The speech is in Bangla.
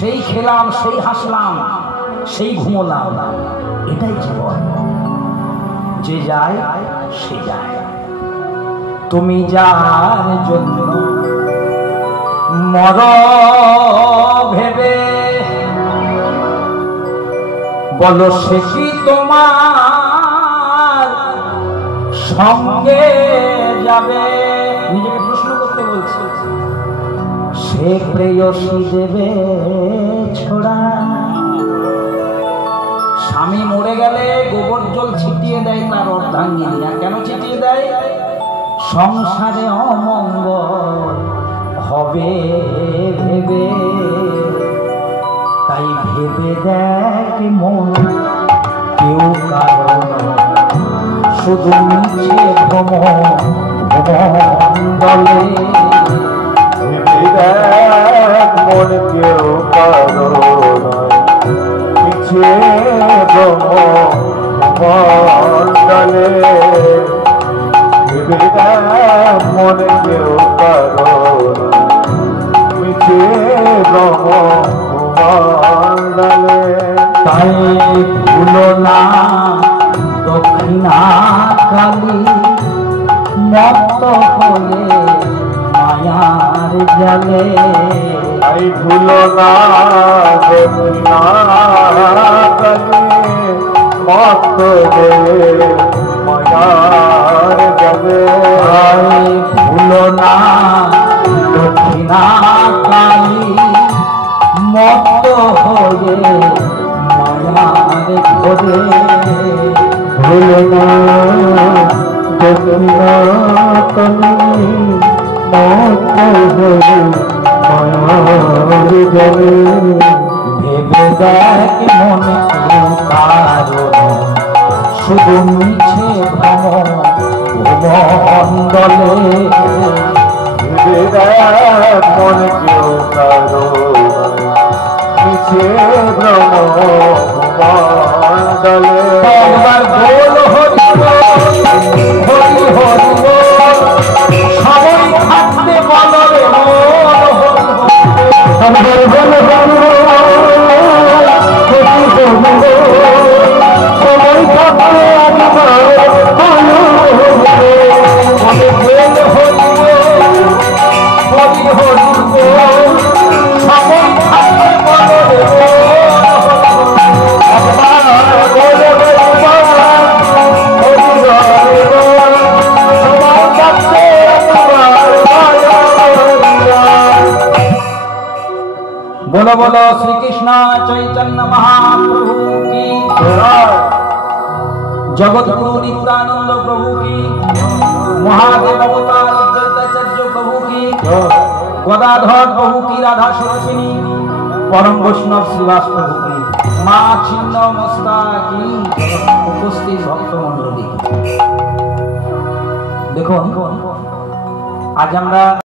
সেই খেলাম, সেই হাসলাম, সেই ঘুমোলাম, এটাই জীবন। যে যায় সে যায়। তুমি যার জন্য মর ভেবে বলো সে কি তোমার সঙ্গে যাবে? নিজেকে প্রশ্ন করতে বলছে। সে প্রেয়সী দেবে ছোড়া। স্বামী মরে গেলে গোবর জল ছিটিয়ে দেয় তার অর্ধাঙ্গিনী। কেন ছিটিয়ে দেয়? সংসারে অমঙ্গল হবে ভেবে। তাই ভেবে দেখ মন কেউ কারণ শুধু নিচে ভ্রমণে। ভেবে দেখ মন কেউ কারণ নিচে ভ্রমণে। ভেবে দেখ মন কেউ কারণ নিচে ভ্রমণে। তাই ভুলো না দক্ষিণা কালী মত হয়ে মায়ার জালে। তাই ভুলো না দক্ষিণা কালী মত হয়ে মায়ার জালে। তাই ভুলো না দক্ষিণা কালী মত হয়ে মায়ার ঘরে। ভুলো না দক্ষিণা কালী মত হয়ে মায়ার জালে। ভেবে দেখ মনে কারণ শুধু মিছে ভ্রমণে। ভেবে দেখ মনে কেউ কারণ মিছে ভ্রমণে। একবার বল হরি হরি হরি সবাই থাকতে বল রে बोलो बोलो श्री कृष्ण चैतन्य महाप्रभु की जगत गुरु नित्यानंद प्रभु की महादेव अवतार अद्वैताचार्य प्रभु की गदाधर प्रभु की राधा स्वरूपिणी परम वैष्णव श्रीवास प्रभु की माँ छिन्न मस्ता की उपस्थित भक्त मंडली। देखो आज আমরা